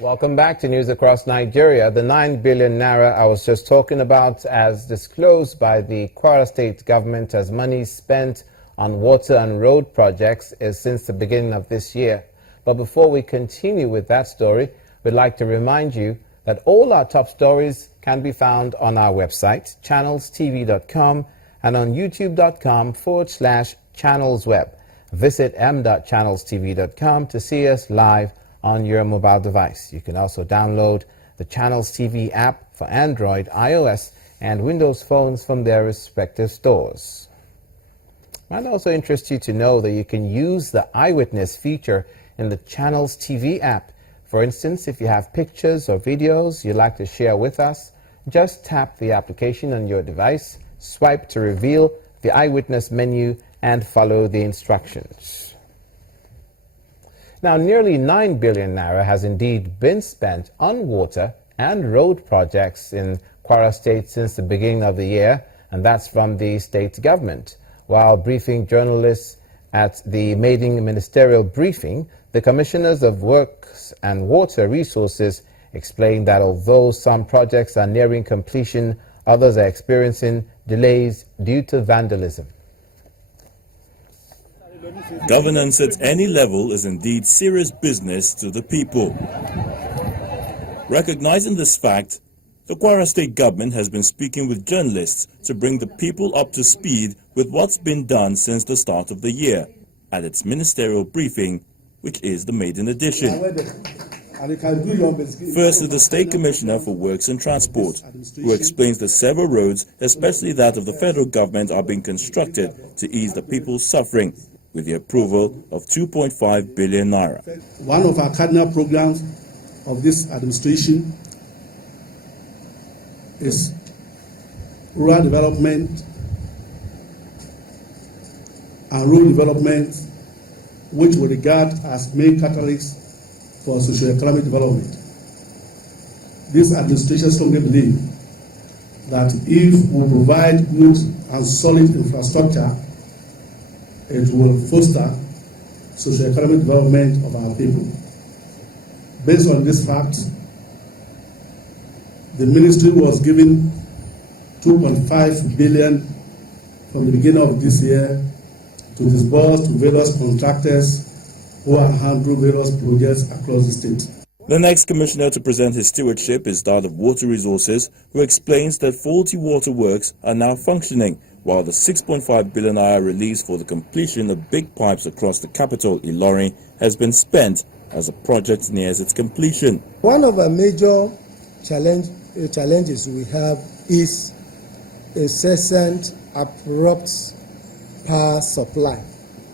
Welcome back to News Across Nigeria. The 9 billion naira I was just talking about, as disclosed by the Kwara state government as money spent on water and road projects, is since the beginning of this year. But before we continue with that story, we'd like to remind you that all our top stories can be found on our website, channelstv.com, and on youtube.com/channelsweb. Visit m.channelstv.com to see us live on your mobile device. You can also download the Channels TV app for Android, iOS, and Windows phones from their respective stores. It might also interest you to know that you can use the Eyewitness feature in the Channels TV app. For instance, if you have pictures or videos you'd like to share with us, just tap the application on your device, swipe to reveal the Eyewitness menu, and follow the instructions. Now, nearly 9 billion naira has indeed been spent on water and road projects in Kwara State since the beginning of the year, and that's from the state government. While briefing journalists at the maiden ministerial briefing, the Commissioners of Works and Water Resources explained that although some projects are nearing completion, others are experiencing delays due to vandalism. Governance at any level is indeed serious business to the people. Recognizing this fact, the Kwara state government has been speaking with journalists to bring the people up to speed with what's been done since the start of the year at its ministerial briefing, which is the maiden edition. First is the State Commissioner for Works and Transport, who explains that several roads, especially that of the federal government, are being constructed to ease the people's suffering, with the approval of 2.5 billion naira. One of our cardinal programs of this administration is rural development and rural development, which we regard as main catalysts for socio-economic development. This administration strongly believes that if we provide good and solid infrastructure, it will foster socio-economic development of our people. Based on this fact, the ministry was given 2.5 billion from the beginning of this year to disburse to various contractors who are handling various projects across the state. The next commissioner to present his stewardship is that of Water Resources, who explains that faulty water works are now functioning, while the 6.5 billion naira released for the completion of big pipes across the capital, Ilorin, has been spent as the project nears its completion. One of our major challenges we have is incessant, abrupt power supply.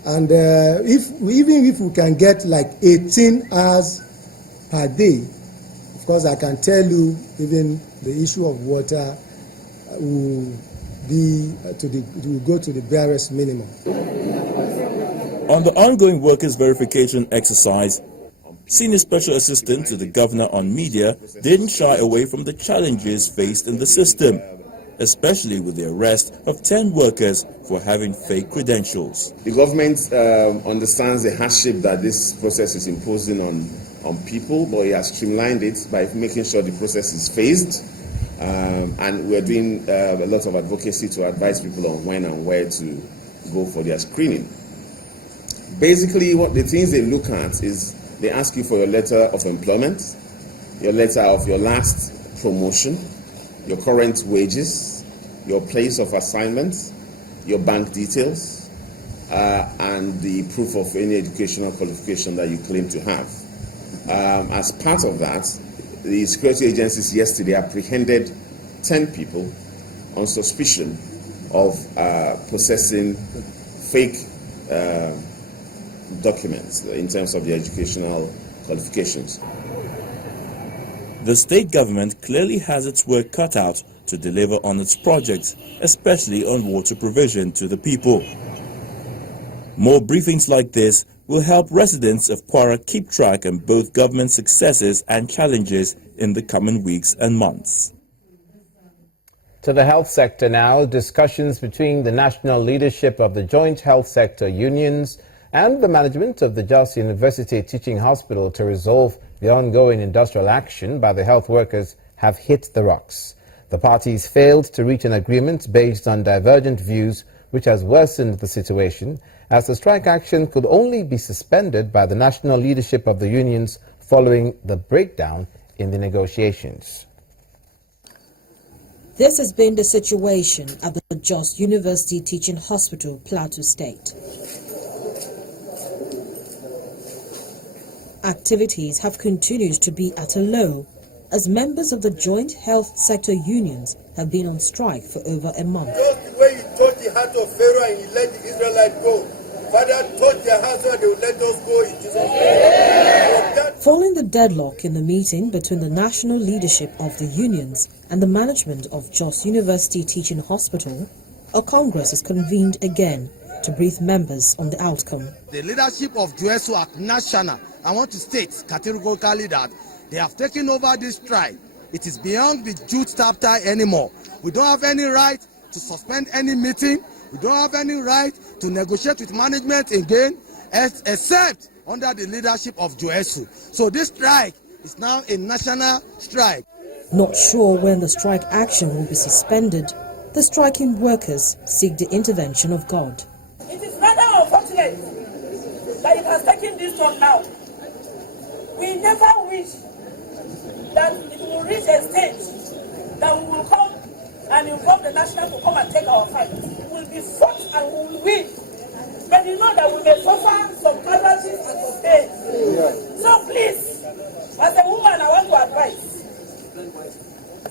And even if we can get like 18 hours per day, of course I can tell you even the issue of water will go to the barest minimum. On the ongoing workers' verification exercise, Senior Special Assistant to the Governor on Media didn't shy away from the challenges faced in the system, especially with the arrest of 10 workers for having fake credentials. The government understands the hardship that this process is imposing on people, but it has streamlined it by making sure the process is phased. And we're doing a lot of advocacy to advise people on when and where to go for their screening. Basically, what the things they look at is they ask you for your letter of employment, your letter of your last promotion, your current wages, your place of assignment, your bank details, and the proof of any educational qualification that you claim to have. As part of that, the security agencies yesterday apprehended 10 people on suspicion of possessing fake documents in terms of the educational qualifications. The state government clearly has its work cut out to deliver on its projects, especially on water provision to the people. More briefings like this will help residents of Kwara keep track on both government successes and challenges in the coming weeks and months. To the health sector now, discussions between the national leadership of the joint health sector unions And the management of the Jos University Teaching Hospital to resolve the ongoing industrial action by the health workers have hit the rocks. The parties failed to reach an agreement based on divergent views, which has worsened the situation, as the strike action could only be suspended by the national leadership of the unions following the breakdown in the negotiations. This has been the situation at the Jos University Teaching Hospital, Plateau State. Activities have continued to be at a low, as members of the joint health sector unions have been on strike for over a month. Just the way he touched the heart of Pharaoh and he let the Israelites go. Father, touch their hearts so they will let us go in Jesus' name. Following the deadlock in the meeting between the national leadership of the unions and the management of Jos University Teaching Hospital, a congress is convened again to brief members on the outcome. The leadership of JOSU at national, I want to state categorically that they have taken over this strike. It is beyond the youth chapter anymore. We don't have any right to suspend any meeting. We don't have any right to negotiate with management again, except under the leadership of JOSU. So this strike is now a national strike. Not sure when the strike action will be suspended, the striking workers seek the intervention of God. It is rather unfortunate that it has taken this turn now. We never wish that it will reach a stage that we will come and involve the national to come and take our fight. We will be fought and we will win. But you know that we may suffer some casualties and some pain. So please, as a woman, I want to advise,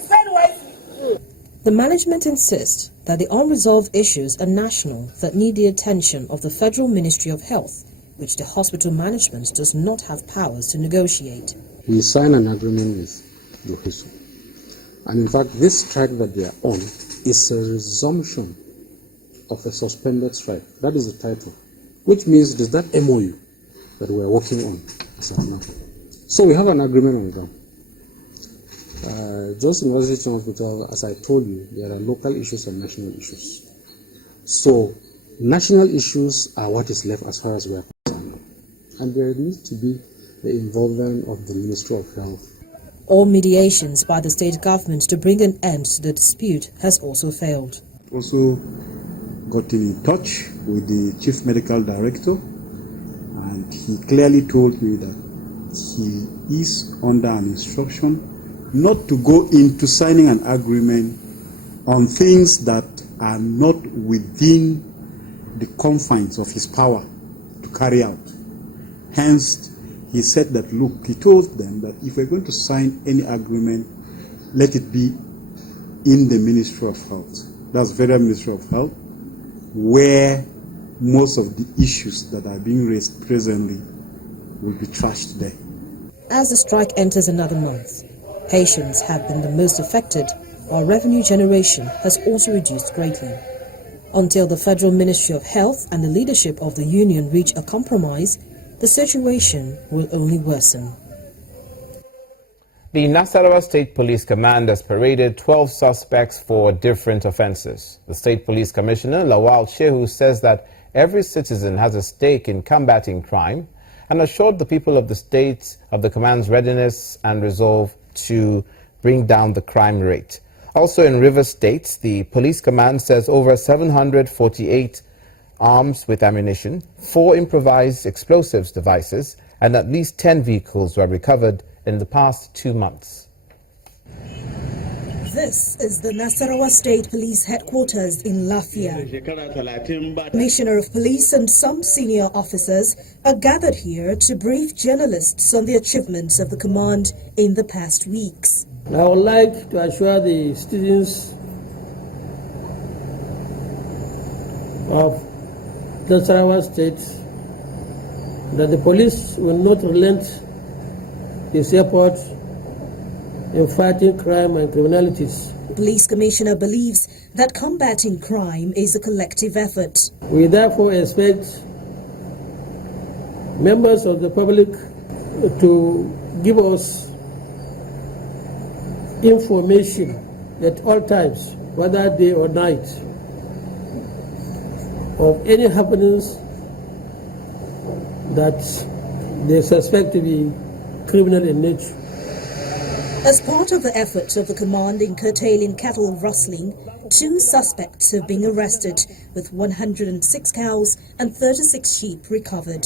spend wisely. The management insists that the unresolved issues are national that need the attention of the Federal Ministry of Health, which the hospital management does not have powers to negotiate. We signed an agreement with JOSU. And in fact, this strike that they are on is a resumption of a suspended strike. That is the title, which means it is that MOU that we are working on as of now. So we have an agreement on ground. Jos University Teaching Hospital, as I told you, there are local issues and national issues. So national issues are what is left as far as we are concerned. And there needs to be the involvement of the Ministry of Health. All mediations by the state government to bring an end to the dispute has also failed. Also gotten in touch with the Chief Medical Director, and he clearly told me that he is under an instruction not to go into signing an agreement on things that are not within the confines of his power to carry out. Hence, he said that, look, he told them that if we're going to sign any agreement, let it be in the Ministry of Health. That's Federal Ministry of Health, where most of the issues that are being raised presently will be trashed there. As the strike enters another month, patients have been the most affected, while revenue generation has also reduced greatly. Until the Federal Ministry of Health and the leadership of the union reach a compromise, the situation will only worsen. The Nasarawa State Police Command has paraded 12 suspects for different offences. The State Police Commissioner, Lawal Shehu, says that every citizen has a stake in combating crime and assured the people of the state of the command's readiness and resolve to bring down the crime rate. Also in Rivers State, the Police Command says over 748 arms with ammunition, 4 improvised explosives devices, and at least 10 vehicles were recovered in the past 2 months. This is the Nasarawa State Police Headquarters in Lafia. Commissioner of Police and some senior officers are gathered here to brief journalists on the achievements of the command in the past weeks. I would like to assure the citizens of Nasarawa State that the police will not relent its effort in fighting crime and criminalities. The police commissioner believes that combating crime is a collective effort. We therefore expect members of the public to give us information at all times, whether day or night, of any happenings that they suspect to be criminal in nature. As part of the efforts of the command in curtailing cattle rustling, 2 suspects have been arrested, with 106 cows and 36 sheep recovered.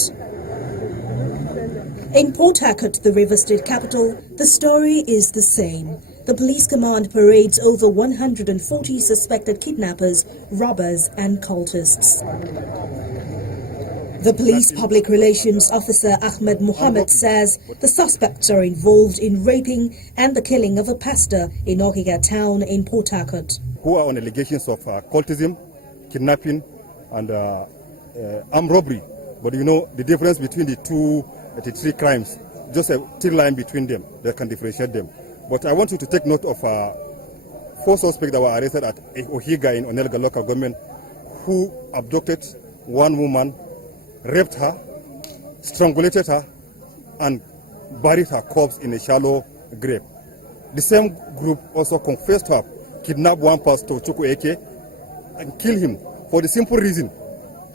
In Port Harcourt, the River State capital, the story is the same. The police command parades over 140 suspected kidnappers, robbers and cultists. The police public relations officer Ahmed Mohammed says the suspects are involved in raping and the killing of a pastor in Ogiga town in Port Harcourt. Who are on allegations of cultism, kidnapping and armed robbery. But you know the difference between the 3 crimes, just a thin line between them that can differentiate them. But I want you to take note of 4 suspects that were arrested at Ohiga in Onelga local government who abducted one woman, raped her, strangulated her, and buried her corpse in a shallow grave. The same group also confessed to have kidnapped one pastor, Chukwu Eke, and killed him for the simple reason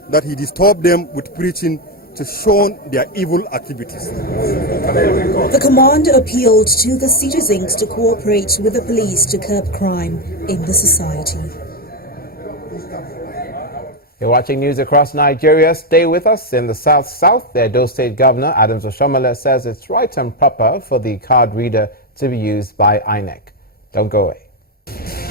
that he disturbed them with preaching to shun their evil activities. The command appealed to the citizens to cooperate with the police to curb crime in the society. You're watching news across Nigeria. Stay with us. In the South, the Edo State Governor, Adams Oshomole, says it's right and proper for the card reader to be used by INEC. Don't go away.